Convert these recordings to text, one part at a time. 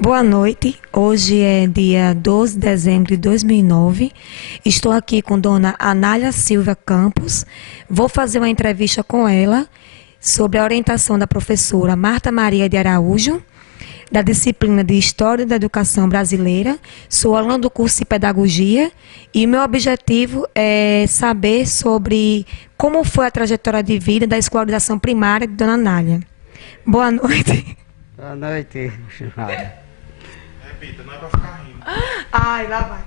Boa noite, hoje é dia 12 de dezembro de 2009. Estou aqui com dona Anália Silva Campos. Vou fazer uma entrevista com ela sobre a orientação da professora Marta Maria de Araújo, da disciplina de História da Educação Brasileira. Sou aluna do curso de Pedagogia e meu objetivo é saber sobre como foi a trajetória de vida da escolarização primária de dona Anália. Boa noite. Boa noite, Churrada. Repita, não é pra ficar rindo. Ai, lá vai.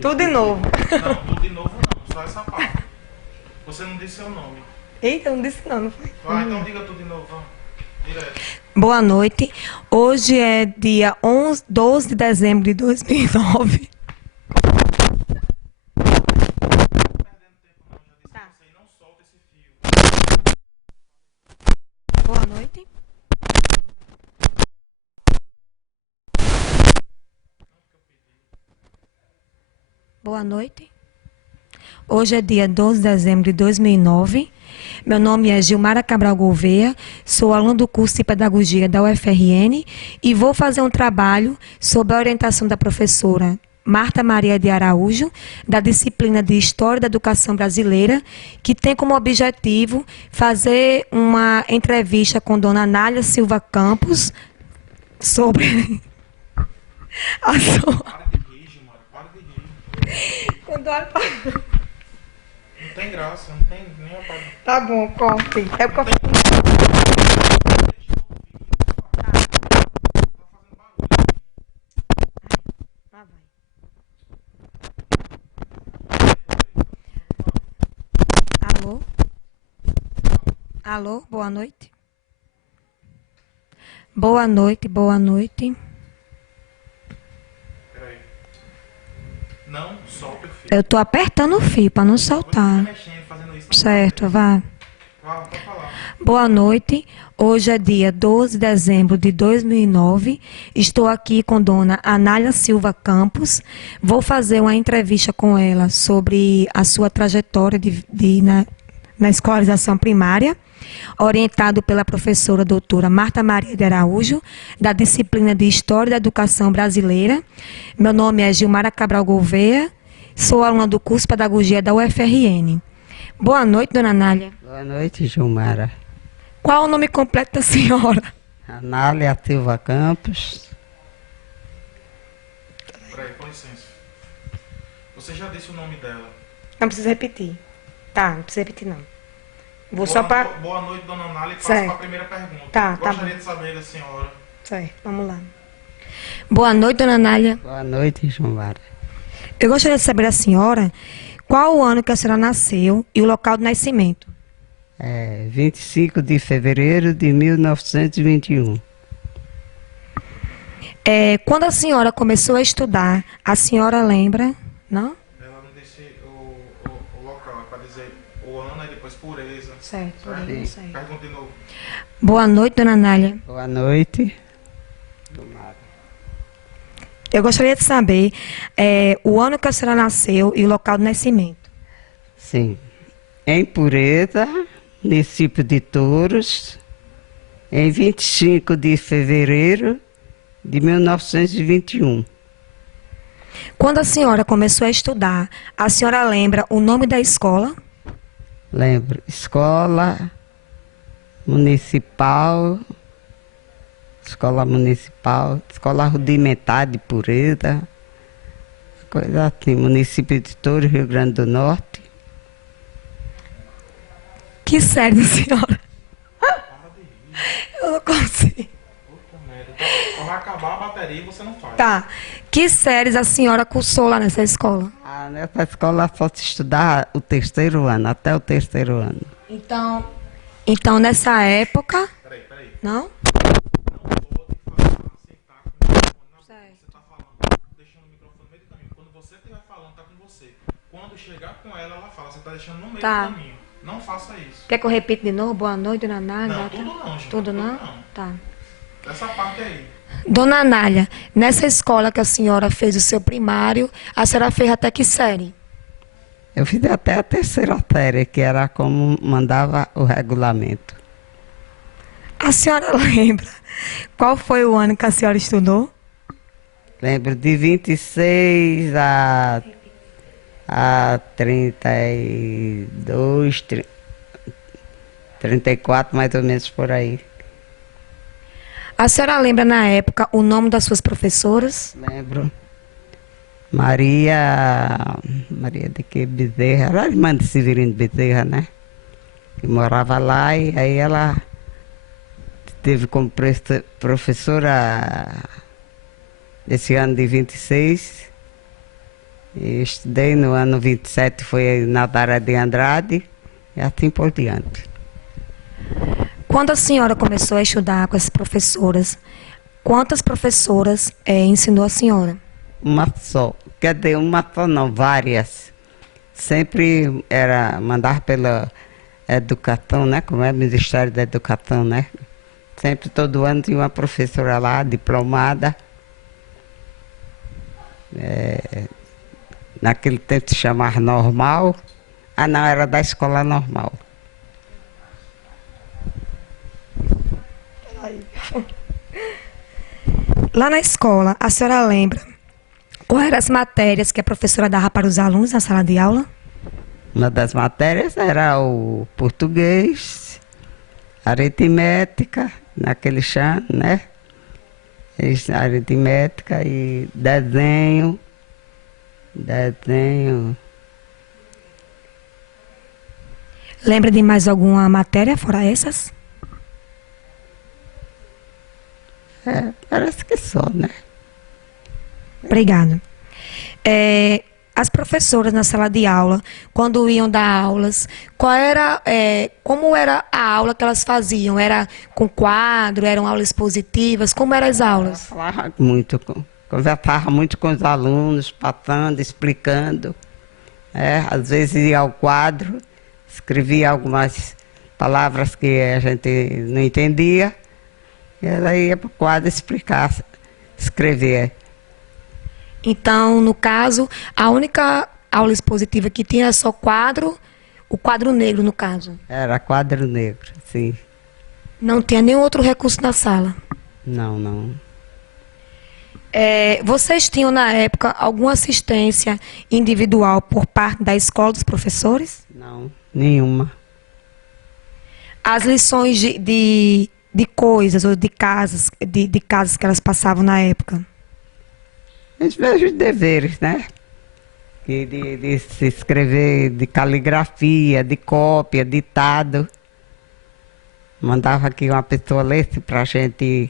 Tudo de novo. Não, tudo de novo não, só essa parte. Você não disse seu nome. Eita, eu não disse não, não foi? Vai, então diga tudo de novo, vamos. Direto. Boa noite. Hoje é dia 12 de dezembro de 2009. Tá. Você não solta esse fio. Boa noite. Boa noite. Hoje é dia 12 de dezembro de 2009. Meu nome é Gilmara Cabral Gouveia, sou aluna do curso de Pedagogia da UFRN e vou fazer um trabalho sob a orientação da professora Marta Maria de Araújo, da disciplina de História da Educação Brasileira, que tem como objetivo fazer uma entrevista com dona Anália Silva Campos sobre a sua... Para de rir, Gilmar, para de rir. Quando olho pra... Não tem graça, não tem nem a parte. Tá bom, corte. É porque eu... Lá vai. Alô? Alô, boa noite. Boa noite, boa noite. Peraí. Não solta o fio. Eu tô apertando o fio para não Você soltar. tá mexendo, fazendo isso. Certo, vá. Vá, pode falar. Boa noite. Hoje é dia 12 de dezembro de 2009. Estou aqui com dona Anália Silva Campos. Vou fazer uma entrevista com ela sobre a sua trajetória na escolarização primária, orientado pela professora doutora Marta Maria de Araújo, da disciplina de História da Educação Brasileira. Meu nome é Gilmara Cabral Gouveia, sou aluna do curso de Pedagogia da UFRN. Boa noite, dona Anália. Boa noite, Gilmara. Qual o nome completo da senhora? Anália Silva Campos. Peraí, com licença. Você já disse o nome dela. Não precisa repetir. Tá, não precisa repetir, não. Vou Boa, só para... boa noite, dona Anália, e faço Certo. para a primeira pergunta. Tá, tá Gostaria bom. de saber da senhora. Certo, vamos lá. Boa noite, dona Anália. Boa noite, Gilmara. Eu gostaria de saber da senhora qual o ano que a senhora nasceu e o local de nascimento. 25 de fevereiro de 1921. Quando a senhora começou a estudar, a senhora lembra, não? Ela não disse o local, é para dizer o ano e depois pureza. Certo, Certo? certo. Pergunta de novo. Boa noite, dona Anália. Boa noite. Gilmara. Eu gostaria de saber o ano que a senhora nasceu e o local de nascimento. Sim. Em Pureza, município de Touros, em 25 de fevereiro de 1921. Quando a senhora começou a estudar, a senhora lembra o nome da escola? Lembro, escola municipal, escola rudimentar de Pureza, coisa assim, município de Touros, Rio Grande do Norte. Que série da senhora? Para de rir. Eu não consigo. Puta merda. Só vai acabar a bateria e você não faz. Tá. Que séries a senhora cursou lá nessa escola? Nessa escola só se estudar o terceiro ano, até o terceiro ano. Então nessa época... Peraí. Não? Não vou te falar, sentar com o microfone na boca. Você tá falando, deixando o microfone no meio do caminho. Quando você estiver falando, tá com você. Quando chegar com ela, ela fala. Você tá deixando no meio Tá. do caminho. Não faça isso. Quer que eu repita de novo? Boa noite, dona Anália. Não, tudo não, gente. Tudo não? Tudo não. Tá. Essa parte aí. Dona Anália, nessa escola que a senhora fez o seu primário, a senhora fez até que série? Eu fiz até a terceira série, que era como mandava o regulamento. A senhora lembra qual foi o ano que a senhora estudou? Lembro de 26 a 32, 34, mais ou menos por aí. A senhora lembra na época o nome das suas professoras? Lembro. Maria de que Bezerra, era a irmã de Severino Bezerra, né? Que morava lá e aí ela teve como professora esse ano de 26. E estudei no ano 27, foi na Dara de Andrade e assim por diante. Quando a senhora começou a estudar com essas professoras, quantas professoras ensinou a senhora? Uma só. Quer dizer, uma só não, várias. Sempre era mandar pela educação, né? Como é o Ministério da Educação, né? Sempre, todo ano, tinha uma professora lá, diplomada. Naquele tempo se chamava normal. Ah, não, era da escola normal. Lá na escola, a senhora lembra quais eram as matérias que a professora dava para os alunos na sala de aula? Uma das matérias era o português, aritmética, naquele chão, né? Aritmética e desenho. Lembra de mais alguma matéria fora essas? Parece que só, né? Obrigada. As professoras na sala de aula, quando iam dar aulas, como era a aula que elas faziam? Era com quadro, eram aulas expositivas? Como eram as aulas? Falava muito, conversava muito com os alunos, passando, explicando. Às vezes ia ao quadro, escrevia algumas palavras que a gente não entendia, e ela ia para o quadro explicar, escrever. Então, no caso, a única aula expositiva que tinha era só quadro, o quadro negro, no caso. Era quadro negro, sim. Não tinha nenhum outro recurso na sala. Não. Vocês tinham, na época, alguma assistência individual por parte da escola dos professores? Não, nenhuma. As lições de coisas ou de casas que elas passavam na época? Os meus deveres, né? De se escrever, de caligrafia, de cópia, ditado. Mandava aqui uma pessoa lesse para a gente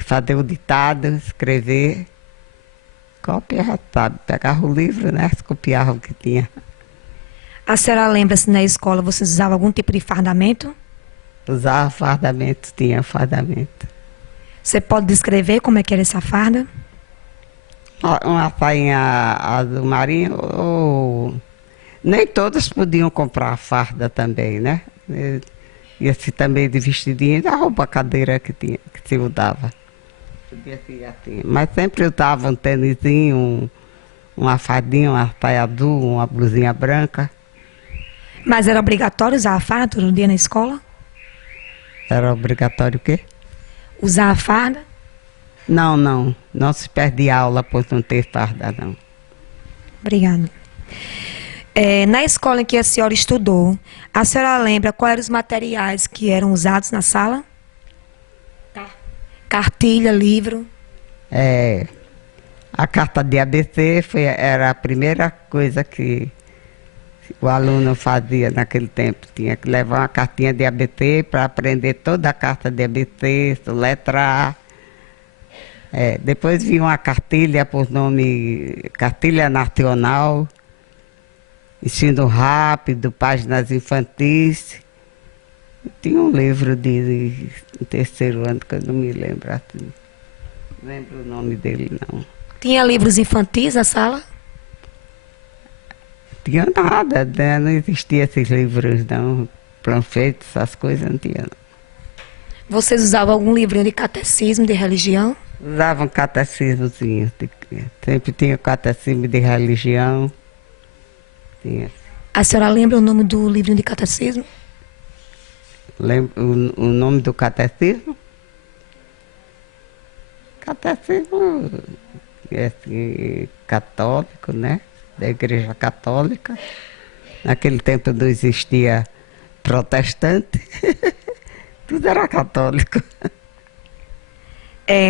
fazer o ditado, escrever. Cópia já sabe, pegava o livro, né? Copiava o que tinha. A senhora lembra se na escola vocês usavam algum tipo de fardamento? Usava fardamento, tinha fardamento. Você pode descrever como é que era essa farda? Uma sainha azul marinho, nem todas podiam comprar farda também, né? E assim também de vestidinho, da roupa cadeira que se usava. Podia ser assim. Mas sempre usava um tênisinho, uma fardinha, uma saia azul, uma blusinha branca. Mas era obrigatório usar a farda todo dia na escola? Era obrigatório o quê? Usar a farda? Não se perde aula por não ter farda, não. Obrigada. Na escola em que a senhora estudou, a senhora lembra quais eram os materiais que eram usados na sala? Cartilha, livro? A carta de ABC era a primeira coisa que o aluno fazia naquele tempo. Tinha que levar uma cartinha de ABC para aprender toda a carta de ABC, soletrar. Depois vinha uma cartilha por nome Cartilha Nacional, ensino rápido, páginas infantis. Tinha um livro de terceiro ano que eu não me lembro assim. Não lembro o nome dele, não. Tinha livros infantis na sala? Tinha nada, né? Não existia esses livros, não. Panfletos, essas coisas, não tinha. Não. Vocês usavam algum livrinho de catecismo, de religião? Usava um catecismozinho. Sempre tinha catecismo de religião. Tinha. A senhora lembra o nome do livrinho de catecismo? Lembra o nome do catecismo? Catecismo é assim, católico, né? Da Igreja Católica. Naquele tempo não existia protestante, tudo era católico.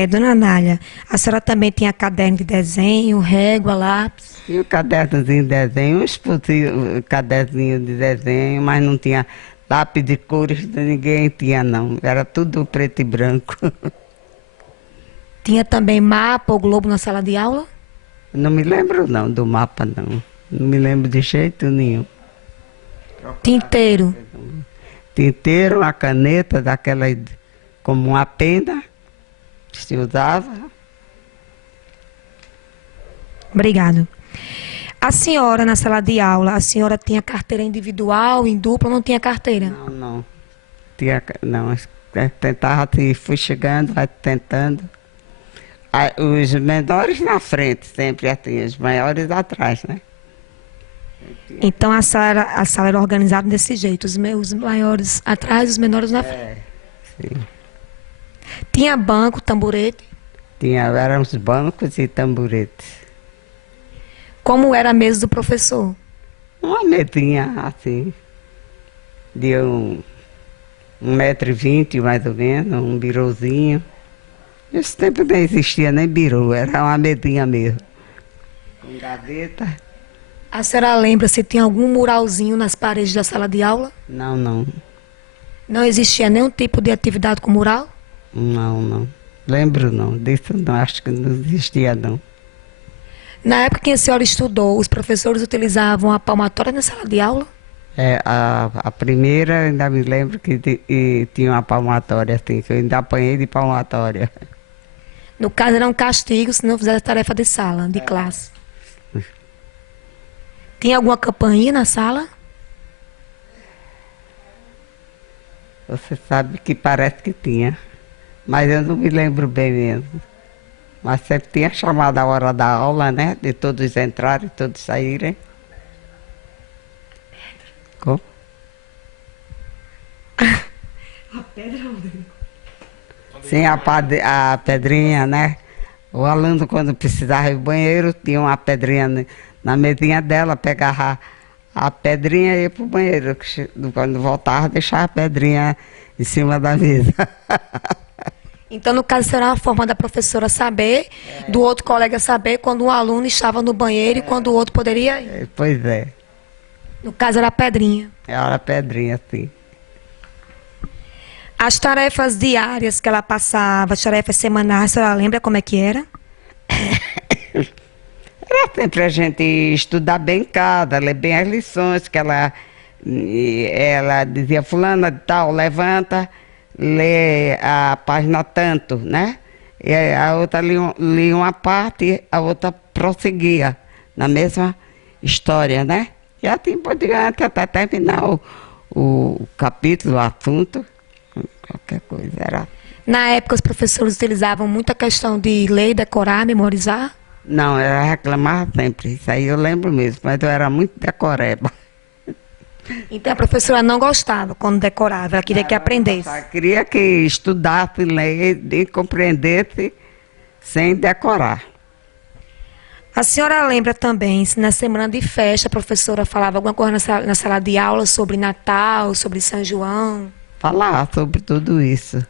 Dona Anália, a senhora também tinha caderno de desenho, régua, lápis? Tinha um cadernozinho de desenho, um caderninho de desenho, mas não tinha lápis de cores, ninguém tinha não, era tudo preto e branco. Tinha também mapa ou globo na sala de aula? Não me lembro não do mapa não, não me lembro de jeito nenhum. Tinteiro? Tinteiro, uma caneta daquela como uma pena, que se usava. Obrigado. A senhora, na sala de aula, a senhora tinha carteira individual, em dupla, ou não tinha carteira? Não, não. Não, tentava, fui chegando, vai tentando. Os menores na frente, sempre assim, os maiores atrás, né? Então a sala era organizada desse jeito, os maiores atrás, os menores na frente. Sim. Tinha banco, tamborete? Eram os bancos e tamboretes. Como era a mesa do professor? Uma mesinha assim, de 1,20 m mais ou menos, um birozinho. Nesse tempo não existia nem birô, era uma mesinha mesmo. Com gaveta. A senhora lembra se tinha algum muralzinho nas paredes da sala de aula? Não, não. Não existia nenhum tipo de atividade com mural? Não, não. Lembro não, disso não, acho que não existia não. Na época que a senhora estudou, os professores utilizavam a palmatória na sala de aula? A primeira, ainda me lembro que tinha uma palmatória assim, que eu ainda apanhei de palmatória. No caso, era um castigo se não fizesse tarefa de sala, de classe. Tinha alguma campainha na sala? Você sabe que parece que tinha, mas eu não me lembro bem mesmo. Mas sempre tinha chamado a hora da aula, né? De todos entrarem, todos saírem. Como? A pedra, Rodrigo? Sim, a pedrinha, né? O aluno, quando precisava ir ao banheiro, tinha uma pedrinha na mesinha dela, pegava a pedrinha e ia para o banheiro. Quando voltava, deixava a pedrinha em cima da mesa. Então, no caso, será uma forma da professora saber, do outro colega saber quando um aluno estava no banheiro e quando o outro poderia ir. Pois é. No caso, era a pedrinha. Era a pedrinha, sim. As tarefas diárias que ela passava, as tarefas semanais, a senhora lembra como é que era? Era sempre a gente estudar bem cada, ler bem as lições, que ela dizia, fulana de tal, levanta, lê a página tanto, né? E a outra lia uma parte, a outra prosseguia na mesma história, né? E assim por diante, até terminar o capítulo, o assunto, qualquer coisa. Era. Na época, os professores utilizavam muita questão de ler, decorar, memorizar? Não, eu reclamava sempre, isso aí eu lembro mesmo, mas eu era muito decoreba. Então, a professora não gostava quando decorava, ela queria que aprendesse. Ela queria que estudasse, lesse e compreendesse sem decorar. A senhora lembra também se na semana de festa a professora falava alguma coisa na sala de aula sobre Natal, sobre São João? Falar sobre tudo isso.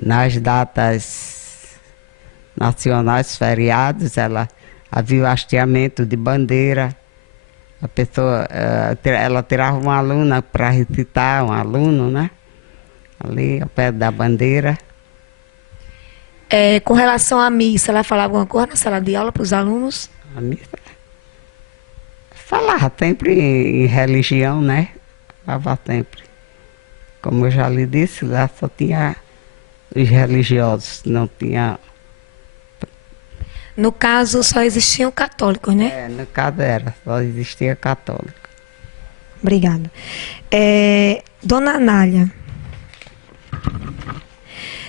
Nas datas nacionais, feriados, ela havia o hasteamento de bandeira. A pessoa, ela tirava uma aluna para recitar, um aluno, né? Ali, ao pé da bandeira. Com relação à missa, ela falava alguma coisa na sala de aula para os alunos? A missa. Falava sempre em religião, né? Falava sempre. Como eu já lhe disse, lá só tinha os religiosos, não tinha... No caso, só existiam católicos, né? no caso só existia católico. Obrigada. Dona Anália,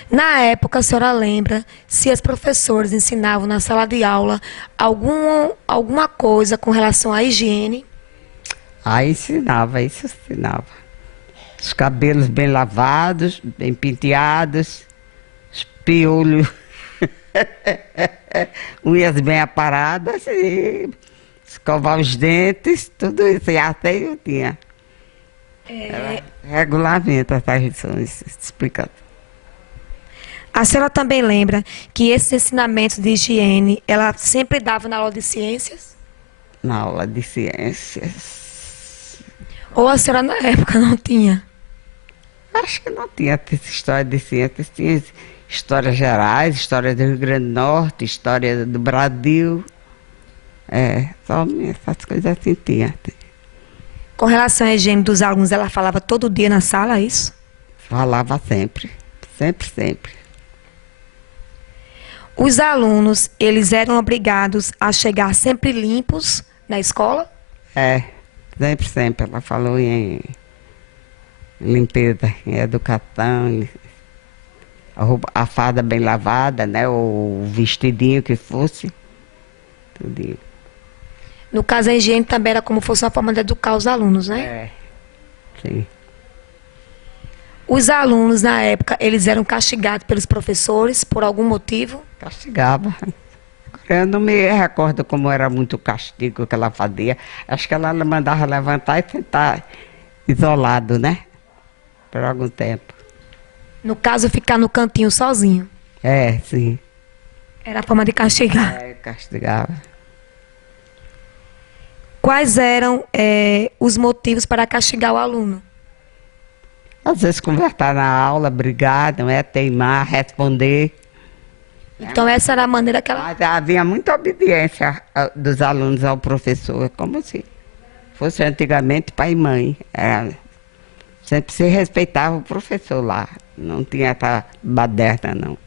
na época, a senhora lembra se as professoras ensinavam na sala de aula alguma coisa com relação à higiene? Aí ensinava, isso ensinava. Os cabelos bem lavados, bem penteados, os piolhos, unhas bem aparadas, e escovar os dentes, tudo isso. E até eu tinha. Era regulamento essas lições, explicando. A senhora também lembra que esses ensinamentos de higiene, ela sempre dava na aula de ciências? Na aula de ciências. Ou a senhora na época não tinha? Acho que não tinha essa história de ciências, tinha histórias gerais, história do Rio Grande do Norte, história do Brasil. Só essas coisas assim tinha. Com relação à higiene dos alunos, ela falava todo dia na sala, é isso? Falava sempre, sempre, sempre. Os alunos, eles eram obrigados a chegar sempre limpos na escola? Sempre, sempre. Ela falou em limpeza, em educação, a farda bem lavada, né? O vestidinho que fosse, tudo. No caso, a higiene também era como fosse uma forma de educar os alunos, né? Sim. Os alunos, na época, eles eram castigados pelos professores por algum motivo? Castigava. Eu não me recordo como era muito o castigo que ela fazia. Acho que ela mandava levantar e sentar isolado, né? Por algum tempo. No caso, ficar no cantinho sozinho. Sim. Era a forma de castigar. Castigava. Quais eram os motivos para castigar o aluno? Às vezes conversar na aula, brigar, não é? Teimar, responder. Então, essa era a maneira que ela... Mas havia muita obediência dos alunos ao professor, como se fosse antigamente pai e mãe. Sempre se respeitava o professor lá, não tinha essa baderna, não.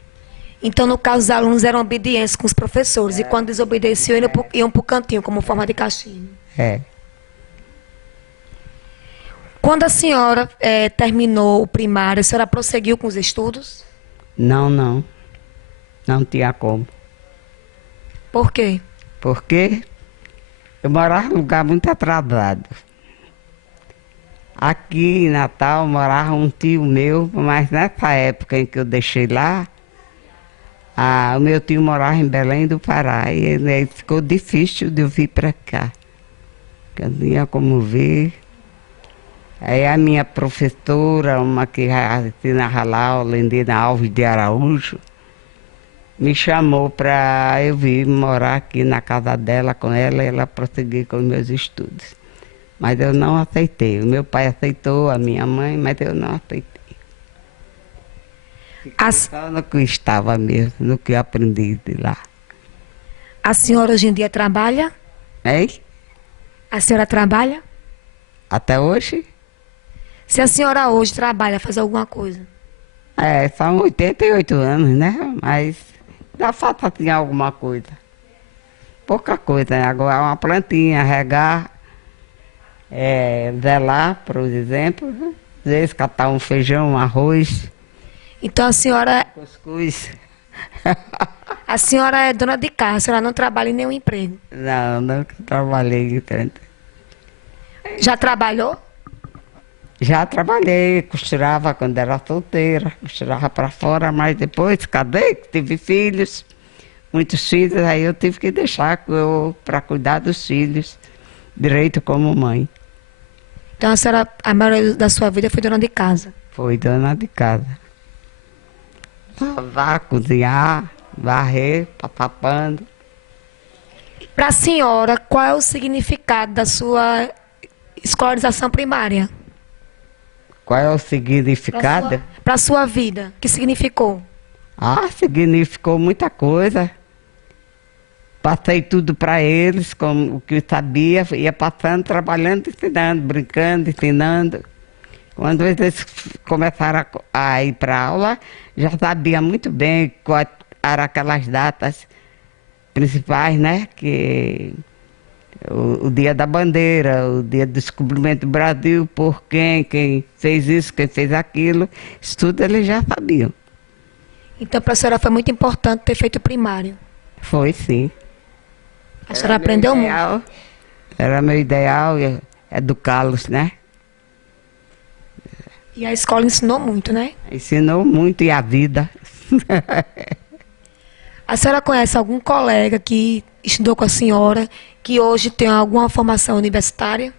Então, no caso, os alunos eram obedientes com os professores, e quando desobedeciam, iam para o cantinho, como forma de castigo. Quando a senhora terminou o primário, a senhora prosseguiu com os estudos? Não, não. Não tinha como. Por quê? Porque eu morava num lugar muito atrasado. Aqui em Natal morava um tio meu, mas nessa época em que eu deixei lá, o meu tio morava em Belém do Pará e ele ficou difícil de eu vir para cá. Eu não tinha como vir. Aí a minha professora, uma que assinava lá, Olendina Alves de Araújo, me chamou para eu vir morar aqui na casa dela com ela e ela prosseguir com os meus estudos. Mas eu não aceitei. O meu pai aceitou, a minha mãe, mas eu não aceitei. Fiquei só no que estava mesmo, no que eu aprendi de lá. A senhora hoje em dia trabalha? A senhora trabalha? Até hoje? Se a senhora hoje trabalha, faz alguma coisa? São 88 anos, né? Mas já falta assim alguma coisa. Pouca coisa, né? Agora uma plantinha, regar, zelar, por exemplo. Às vezes catar um feijão, um arroz. Então a senhora... Cuscuz. A senhora é dona de casa, a senhora não trabalha em nenhum emprego? Não, não trabalhei tanto. Já trabalhou? Já trabalhei, costurava quando era solteira, costurava para fora, mas depois casei, tive filhos, muitos filhos, aí eu tive que deixar para cuidar dos filhos, direito como mãe. Então a senhora, a maioria da sua vida foi dona de casa? Foi dona de casa. Lavar, cozinhar, varrer, passar pano. Para a senhora, qual é o significado da sua escolarização primária? Qual é o significado? Para a sua vida, que significou? Significou muita coisa. Passei tudo para eles, como o que eu sabia, ia passando, trabalhando, ensinando, brincando, ensinando. Quando eles começaram a ir para aula, já sabia muito bem quais eram aquelas datas principais, né? Que o dia da bandeira, o dia do descobrimento do Brasil, por quem fez isso, quem fez aquilo, isso tudo eles já sabiam. Então, para a senhora foi muito importante ter feito o primário? Foi, sim. A senhora aprendeu muito? Era meu ideal educá-los, né? E a escola ensinou muito, né? Ensinou muito e a vida. A senhora conhece algum colega que estudou com a senhora, que hoje tem alguma formação universitária?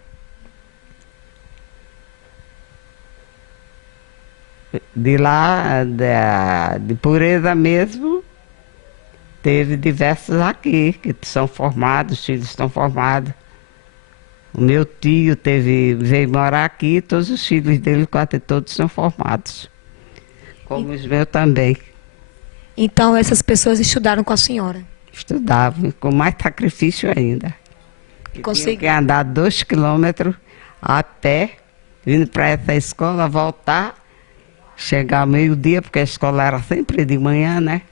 De lá, de Pureza mesmo, teve diversos aqui que são formados, os filhos estão formados. O meu tio veio morar aqui, todos os filhos dele quase todos são formados. Como os meus também. Então, essas pessoas estudaram com a senhora. Estudavam, com mais sacrifício ainda. Tinha que andar 2 quilômetros a pé, vindo para essa escola, voltar, chegar ao meio-dia, porque a escola era sempre de manhã, né?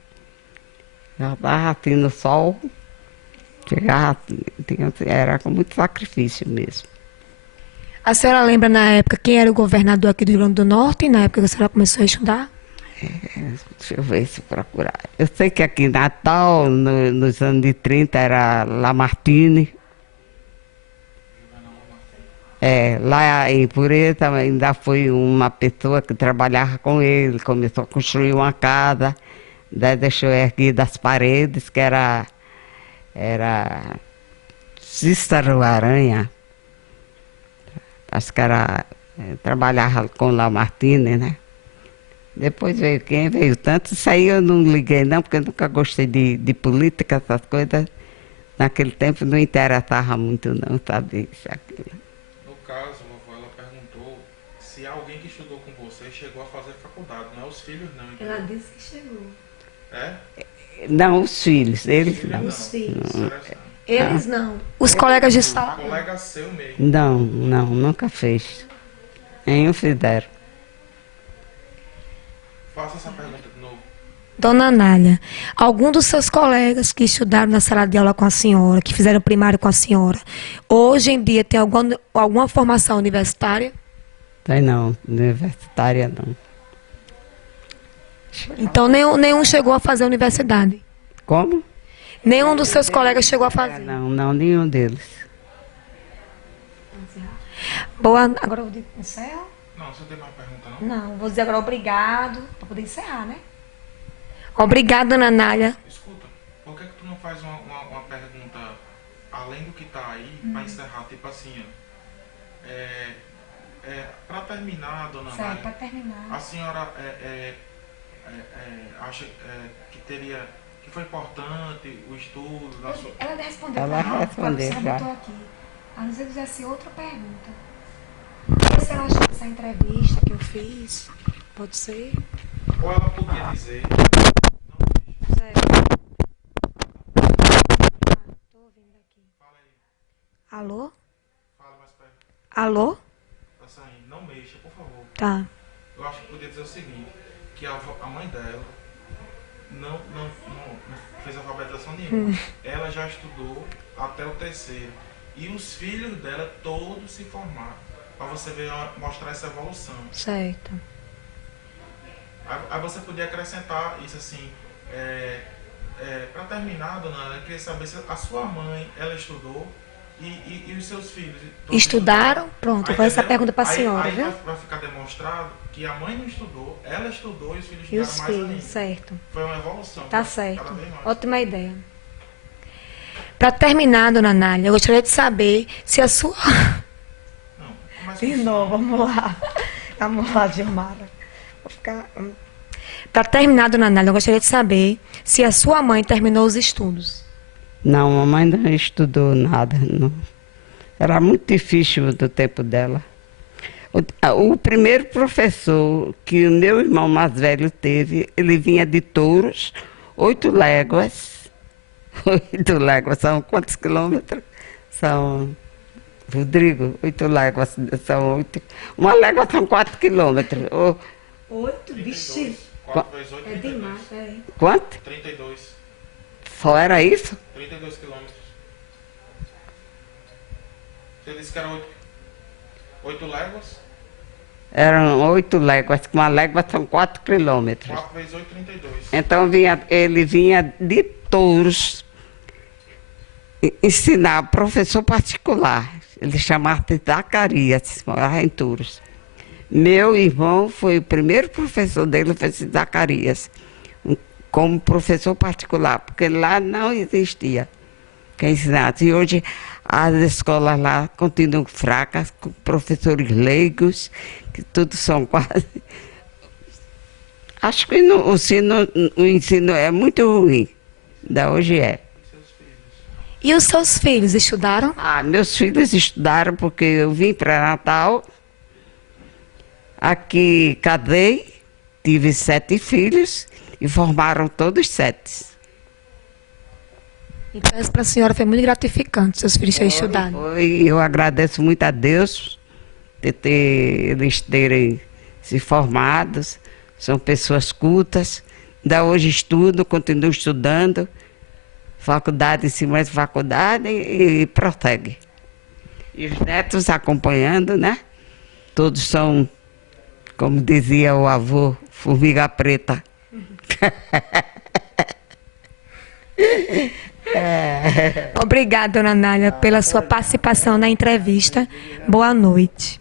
Já estava assim no sol, chegava, era com muito sacrifício mesmo. A senhora lembra na época quem era o governador aqui do Rio Grande do Norte, na época que a senhora começou a estudar? Deixa eu ver se procurar. Eu sei que aqui em Natal, nos anos de 30, era Lamartine. Lá em Pureza ainda foi uma pessoa que trabalhava com ele, começou a construir uma casa, daí deixou erguidas as paredes, que era Cícero Aranha. Acho que trabalhava com Lamartine, né? Depois veio quem veio tanto, isso aí eu não liguei não, porque eu nunca gostei de política, essas coisas. Naquele tempo não interessava muito não, sabe? Isso, aquilo. No caso, vovó, ela perguntou se alguém que estudou com você chegou a fazer faculdade, não é os filhos não, entendeu? Ela disse que chegou. É? Não, os filhos, eles Filhos não. Os filhos. Interessante. Eles não. Os colegas de sala. Colega seu mesmo. Não, nunca fez. Nenhum fizeram. Faça essa pergunta de novo. Dona Anália, algum dos seus colegas que estudaram na sala de aula com a senhora, que fizeram primário com a senhora, hoje em dia tem alguma formação universitária? Tem não, universitária não. Então nenhum chegou a fazer universidade? Como? Nenhum dos seus colegas chegou a fazer? Não, nenhum deles. Boa, agora eu encerro? Não, você não tem mais pergunta não? Não, vou dizer agora obrigado, para poder encerrar, né? Obrigada, Dona Anália. Escuta, por que tu não faz uma pergunta além do que tá aí, pra encerrar, tipo assim, ó. Pra terminar, Dona Anália, para terminar. a senhora acha que foi importante o estudo da sua... Ela respondeu Ela pra respondeu você já. botou aqui. A não ser que fizesse outra pergunta. O que você acha dessa entrevista que eu fiz? Pode ser? Ou ela podia dizer... Certo. Tô ouvindo aqui. Fala aí, Alô? fala mais perto. Alô? Tá saindo, não mexa, por favor. Tá. Eu acho que podia dizer o seguinte, que a mãe dela não fez alfabetização nenhuma. Ela já estudou até o terceiro. E os filhos dela todos se formaram. Para você ver, mostrar essa evolução. Certo. Aí você podia acrescentar isso assim. Para terminar, dona Ana, eu queria saber se a sua mãe, ela estudou e os seus filhos. Todos Estudaram? Pronto, eu Aí, vou essa entendeu? pergunta para a senhora, Aí viu? vai ficar demonstrado que a mãe não estudou, ela estudou e os filhos E os estudaram mais filhos, ainda. certo. Foi uma evolução. Tá né? certo. Cada vez mais. Ótima ideia. Para terminar, Dona Anália, eu gostaria de saber se a sua... Não, começa De com isso. novo, vamos lá. Vamos lá, Gilmara. Vou ficar... Para terminar, Dona Anália, eu gostaria de saber se a sua mãe terminou os estudos. Não, mamãe não estudou nada. Não. Era muito difícil do tempo dela. O primeiro professor que o meu irmão mais velho teve, ele vinha de Touros, 8 léguas. 8 léguas, são quantos quilômetros? São, Rodrigo, 8 léguas, são 8. Uma légua são 4 quilômetros. 8, 32. 4 vezes 8, 32. é. Quanto? 32. Só era isso? 32 quilômetros. Você disse que era 8 léguas? Eram 8 léguas, uma légua são 4 quilômetros. 4 vezes 8, 32. Então ele vinha de Touros ensinar professor particular. Ele chamava-se Zacarias, morava em Touros. Meu irmão foi o primeiro professor dele, foi Zacarias, como professor particular, porque lá não existia quem ensinasse. E hoje as escolas lá continuam fracas, com professores leigos, que todos são quase... Acho que o ensino é muito ruim, ainda hoje é. E os seus filhos estudaram? Ah, meus filhos estudaram porque eu vim para Natal, aqui casei, tive 7 filhos e formaram todos 7. Então, isso para a senhora foi muito gratificante, seus filhos terem estudado. Eu agradeço muito a Deus de eles terem se formados, são pessoas cultas, ainda hoje estudam, continuam estudando, faculdade em cima de faculdade e prossegue. E os netos acompanhando, né? Todos são, como dizia o avô, formiga preta. Obrigada, dona Nália, pela sua participação na entrevista. Boa noite.